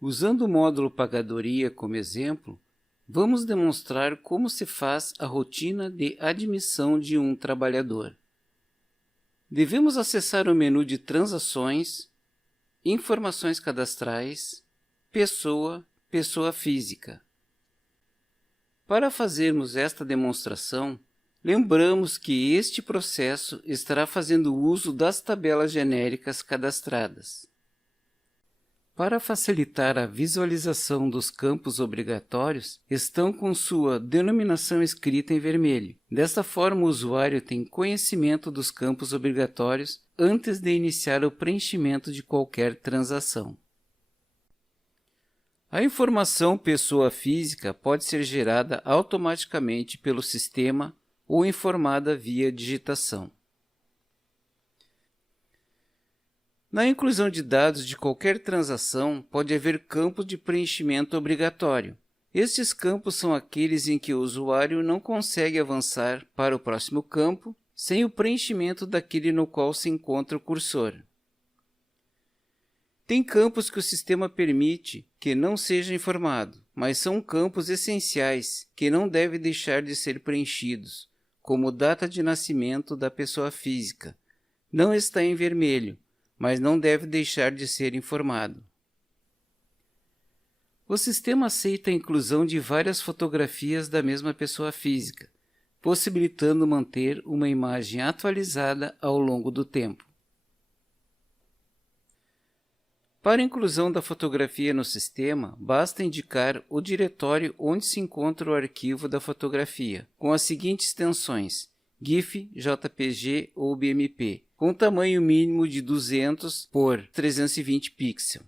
Usando o módulo Pagadoria como exemplo, vamos demonstrar como se faz a rotina de admissão de um trabalhador. Devemos acessar o menu de Transações, Informações Cadastrais, Pessoa, Pessoa Física. Para fazermos esta demonstração, lembramos que este processo estará fazendo uso das tabelas genéricas cadastradas. Para facilitar a visualização dos campos obrigatórios, estão com sua denominação escrita em vermelho. Desta forma, o usuário tem conhecimento dos campos obrigatórios antes de iniciar o preenchimento de qualquer transação. A informação pessoa física pode ser gerada automaticamente pelo sistema ou informada via digitação. Na inclusão de dados de qualquer transação, pode haver campos de preenchimento obrigatório. Estes campos são aqueles em que o usuário não consegue avançar para o próximo campo sem o preenchimento daquele no qual se encontra o cursor. Tem campos que o sistema permite que não seja informado, mas são campos essenciais que não devem deixar de ser preenchidos, como data de nascimento da pessoa física. Não está em vermelho, mas não deve deixar de ser informado. O sistema aceita a inclusão de várias fotografias da mesma pessoa física, possibilitando manter uma imagem atualizada ao longo do tempo. Para a inclusão da fotografia no sistema, basta indicar o diretório onde se encontra o arquivo da fotografia, com as seguintes extensões: GIF, JPG ou BMP, com tamanho mínimo de 200 por 320 pixels.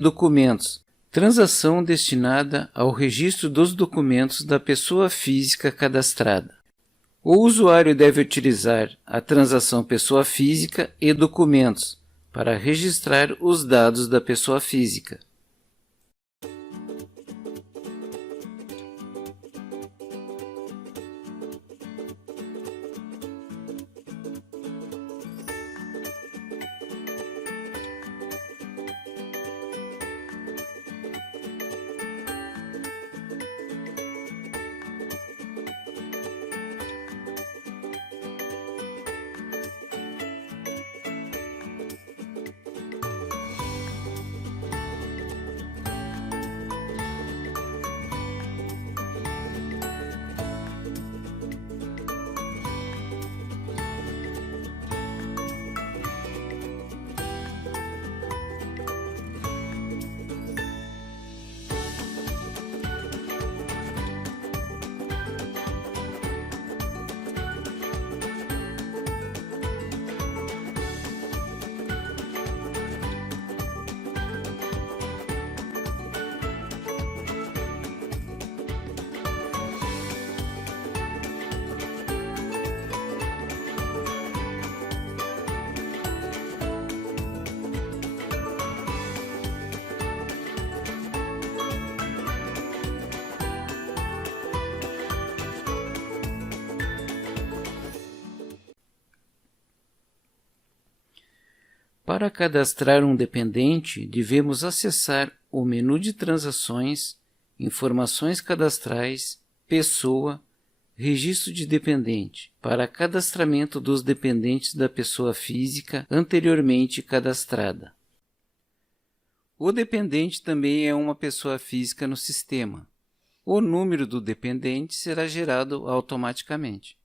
Documentos. Transação destinada ao registro dos documentos da pessoa física cadastrada. O usuário deve utilizar a transação pessoa física e documentos para registrar os dados da pessoa física. Para cadastrar um dependente, devemos acessar o menu de transações, informações cadastrais, pessoa, registro de dependente, para cadastramento dos dependentes da pessoa física anteriormente cadastrada. O dependente também é uma pessoa física no sistema. O número do dependente será gerado automaticamente.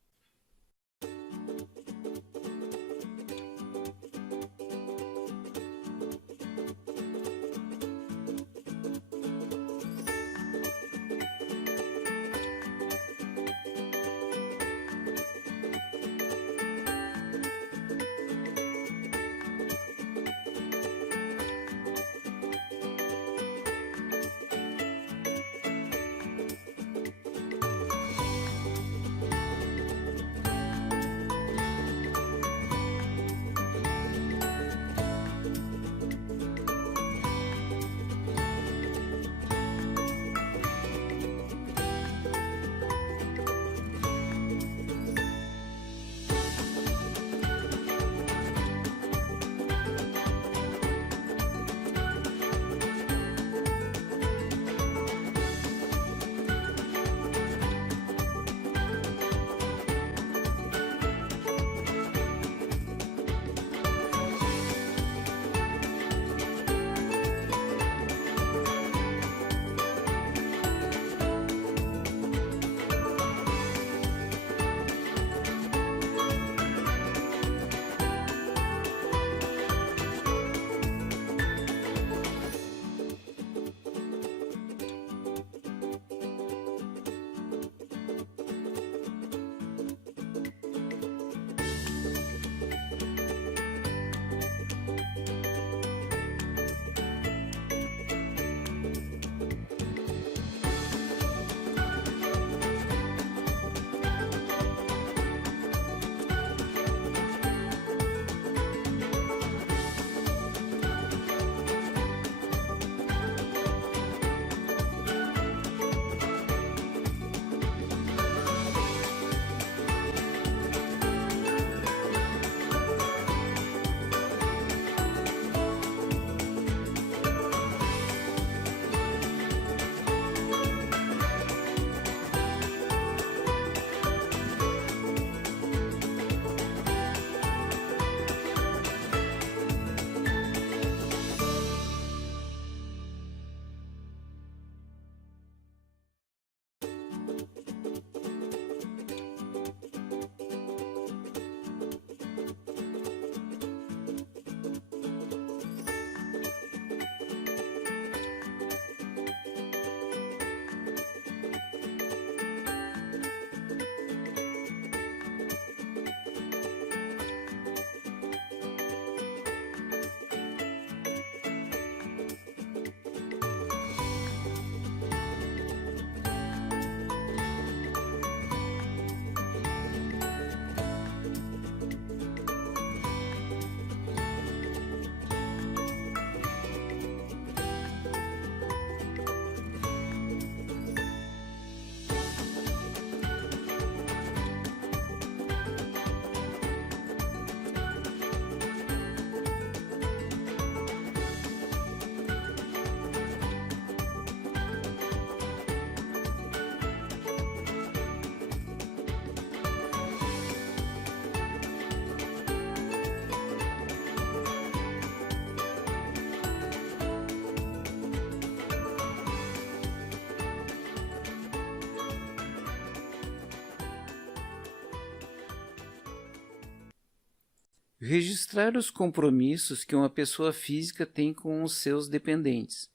Registrar os compromissos que uma pessoa física tem com os seus dependentes.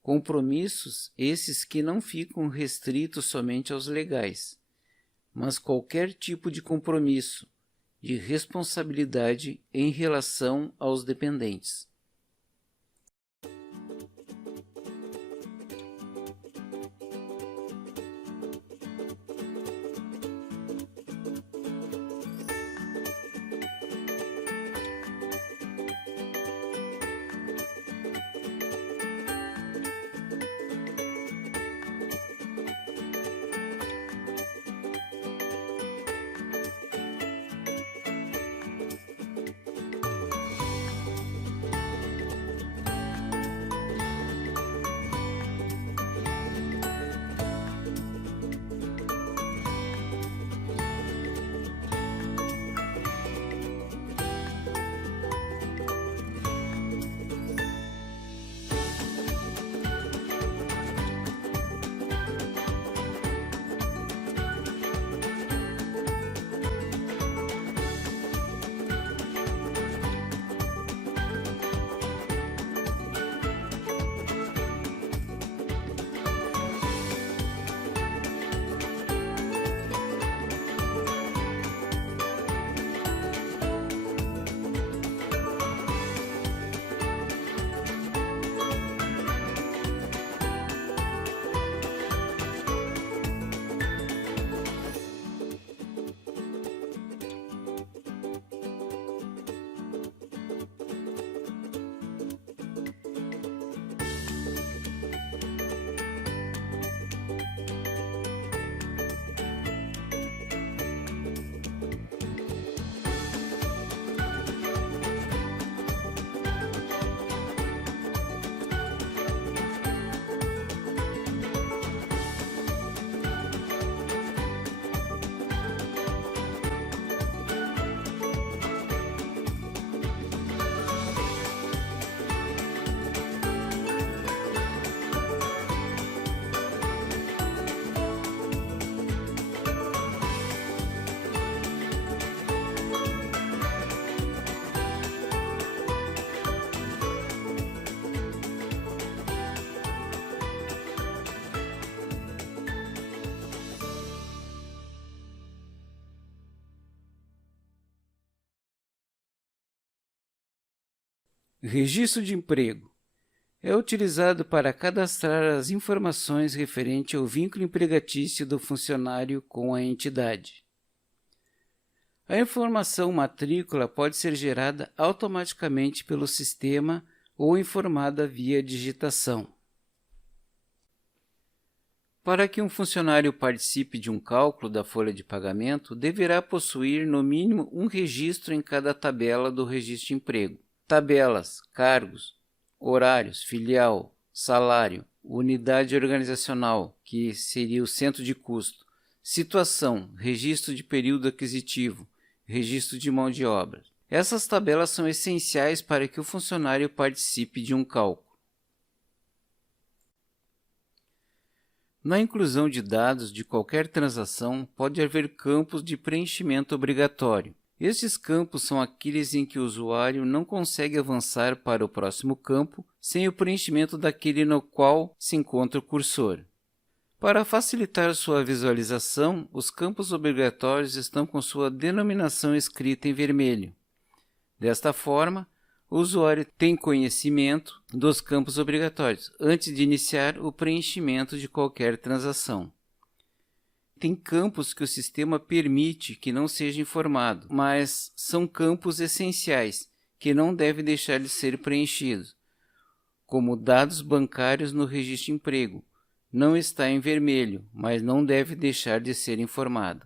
Compromissos esses que não ficam restritos somente aos legais, mas qualquer tipo de compromisso, de responsabilidade em relação aos dependentes. Registro de emprego. É utilizado para cadastrar as informações referentes ao vínculo empregatício do funcionário com a entidade. A informação matrícula pode ser gerada automaticamente pelo sistema ou informada via digitação. Para que um funcionário participe de um cálculo da folha de pagamento, deverá possuir no mínimo um registro em cada tabela do registro de emprego. Tabelas, cargos, horários, filial, salário, unidade organizacional, que seria o centro de custo, situação, registro de período aquisitivo, registro de mão de obra. Essas tabelas são essenciais para que o funcionário participe de um cálculo. Na inclusão de dados de qualquer transação, pode haver campos de preenchimento obrigatório. Estes campos são aqueles em que o usuário não consegue avançar para o próximo campo sem o preenchimento daquele no qual se encontra o cursor. Para facilitar sua visualização, os campos obrigatórios estão com sua denominação escrita em vermelho. Desta forma, o usuário tem conhecimento dos campos obrigatórios antes de iniciar o preenchimento de qualquer transação. Tem campos que o sistema permite que não seja informado, mas são campos essenciais que não devem deixar de ser preenchidos, como dados bancários no registro de emprego. Não está em vermelho, mas não deve deixar de ser informado.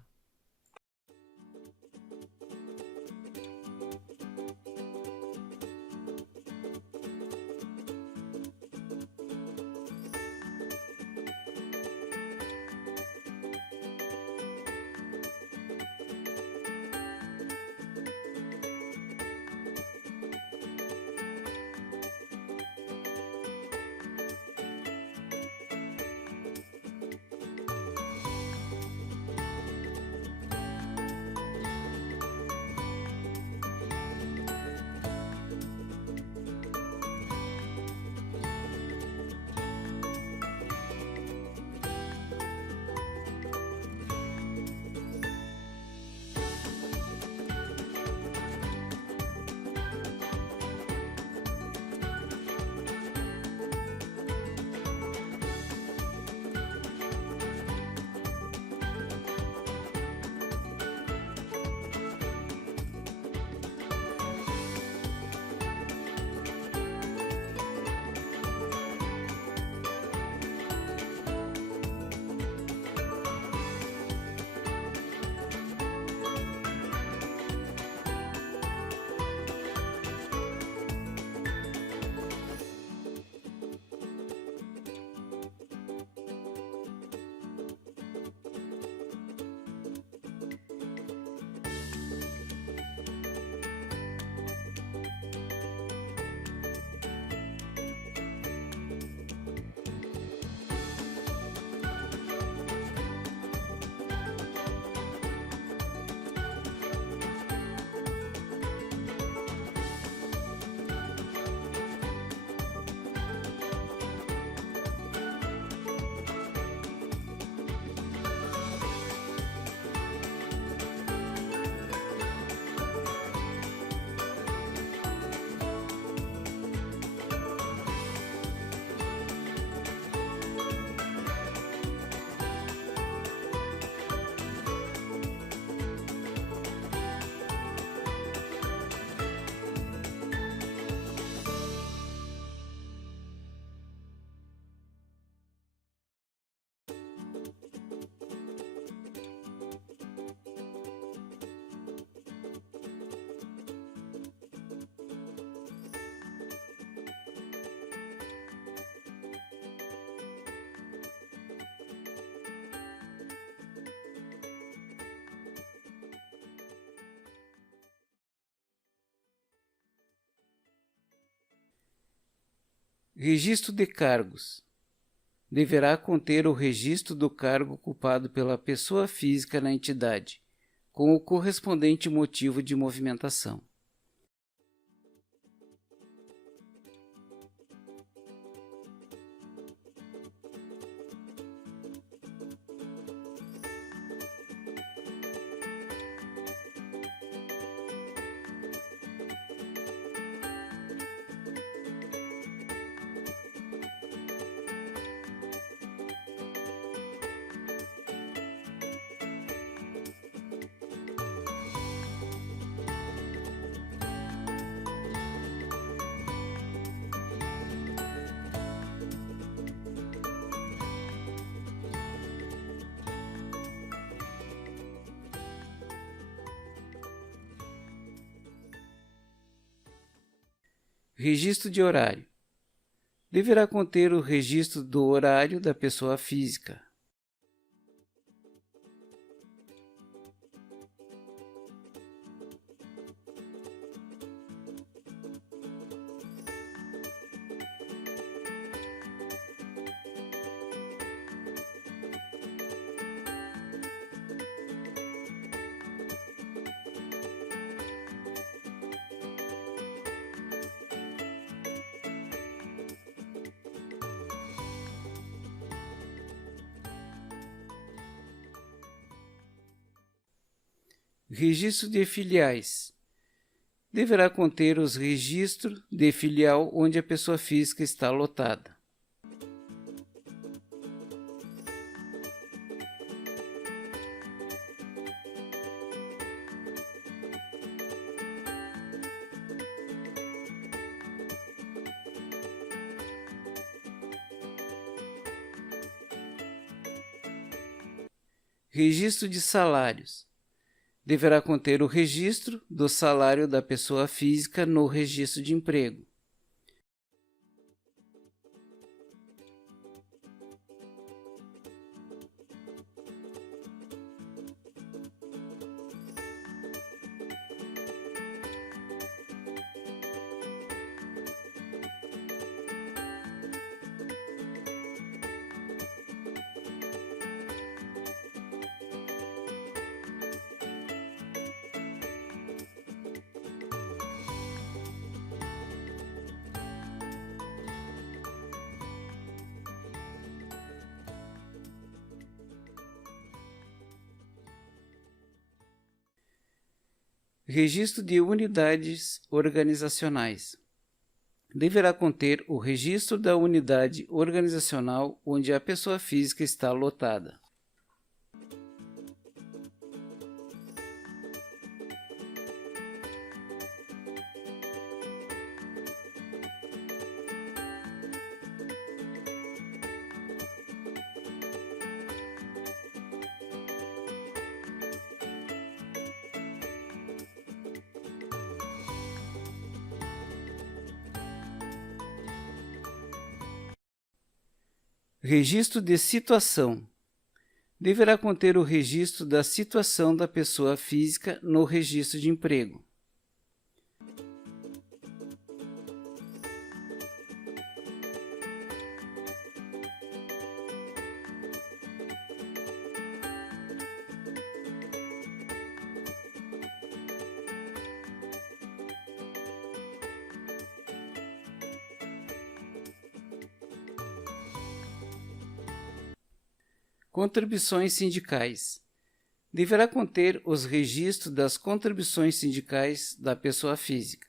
Registro de cargos. Deverá conter o registro do cargo ocupado pela pessoa física na entidade, com o correspondente motivo de movimentação. Registro de horário. Deverá conter o registro do horário da pessoa física. Registro de filiais. Deverá conter os registros de filial onde a pessoa física está lotada. Registro de salários. Deverá conter o registro do salário da pessoa física no registro de emprego. Registro de unidades organizacionais. Deverá conter o registro da unidade organizacional onde a pessoa física está lotada. Registro de situação. Deverá conter o registro da situação da pessoa física no registro de emprego. Contribuições sindicais. Deverá conter os registros das contribuições sindicais da pessoa física.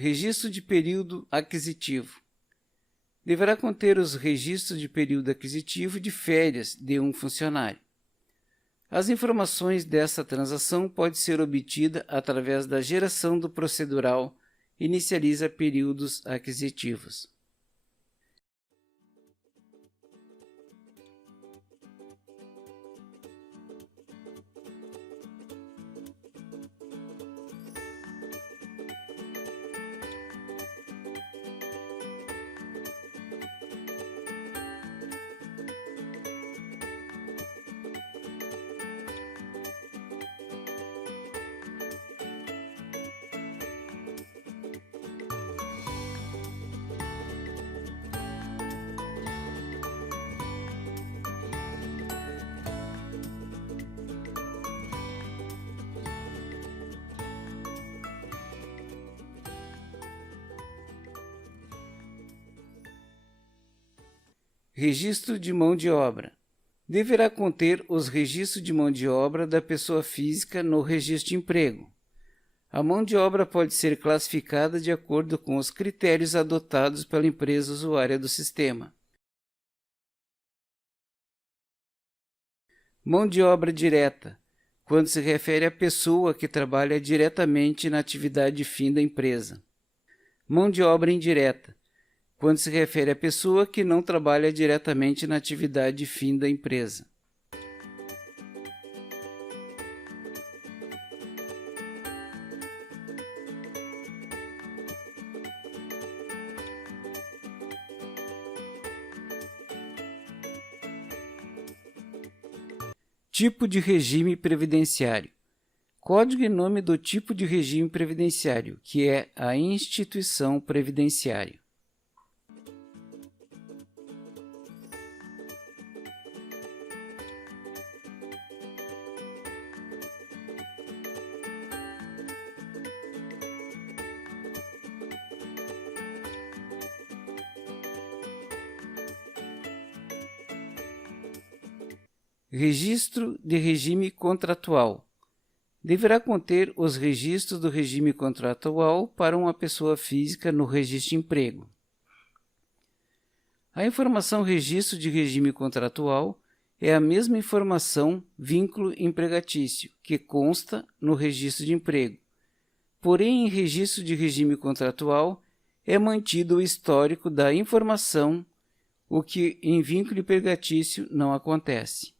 Registro de período aquisitivo. deverá conter os registros de período aquisitivo de férias de um funcionário. As informações dessa transação podem ser obtidas através da geração do procedural inicializa períodos aquisitivos. Registro de mão de obra. Deverá conter os registros de mão de obra da pessoa física no registro de emprego. A mão de obra pode ser classificada de acordo com os critérios adotados pela empresa usuária do sistema. Mão de obra direta, quando se refere à pessoa que trabalha diretamente na atividade fim da empresa. Mão de obra indireta, quando se refere à pessoa que não trabalha diretamente na atividade fim da empresa. Tipo de regime previdenciário. Código e nome do tipo de regime previdenciário, que é a instituição previdenciária. Registro de regime contratual. Deverá conter os registros do regime contratual para uma pessoa física no registro de emprego. A informação registro de regime contratual é a mesma informação vínculo empregatício que consta no registro de emprego. Porém, em registro de regime contratual é mantido o histórico da informação, o que em vínculo empregatício não acontece.